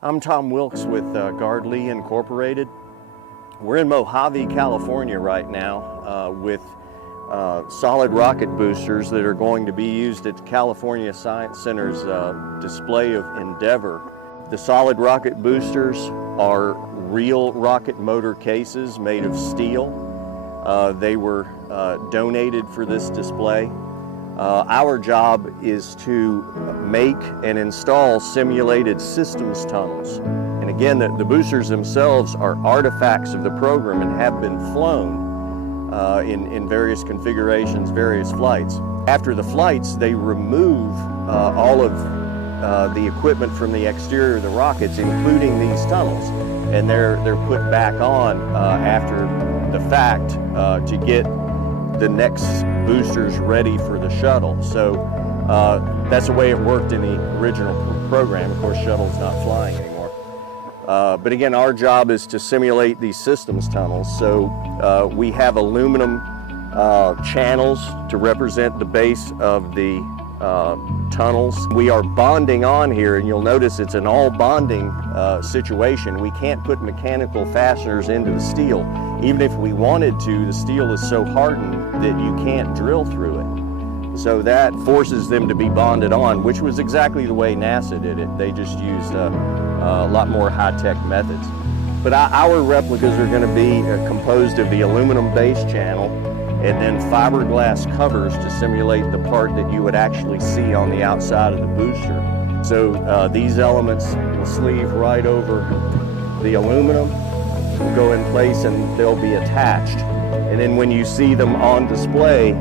I'm Tom Wilkes with Lee Incorporated. We're in Mojave, California right now with solid rocket boosters that are going to be used at the California Science Center's display of Endeavor. The solid rocket boosters are real rocket motor cases made of steel. They were donated for this display. Our job is to make and install simulated systems tunnels. And again, the boosters themselves are artifacts of the program and have been flown in various configurations, various flights. After the flights, they remove all of the equipment from the exterior of the rockets, including these tunnels. And they're put back on after the fact to get the next boosters ready for the shuttle. So that's the way it worked in the original program. Of course, shuttle's not flying anymore. But again, our job is to simulate these systems tunnels. So we have aluminum channels to represent the base of the tunnels. We are bonding on here, and you'll notice it's an all bonding situation. We can't put mechanical fasteners into the steel. Even if we wanted to, the steel is so hardened that you can't drill through it. So that forces them to be bonded on, which was exactly the way NASA did it. They just used a lot more high-tech methods. But our replicas are going to be composed of the aluminum base channel and then fiberglass covers to simulate the part that you would actually see on the outside of the booster. So these elements will sleeve right over the aluminum, will go in place, and they'll be attached. And then when you see them on display,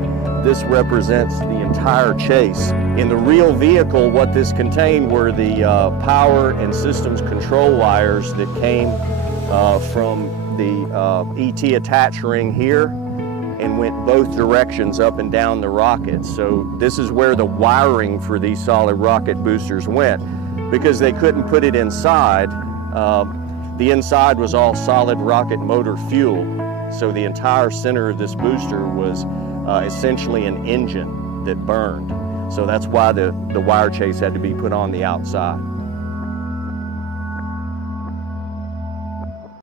this represents the entire chase. In the real vehicle, what this contained were the power and systems control wires that came from the ET attach ring here and went both directions up and down the rocket. So this is where the wiring for these solid rocket boosters went. Because they couldn't put it inside, the inside was all solid rocket motor fuel. So the entire center of this booster was essentially an engine that burned. So that's why the wire chase had to be put on the outside.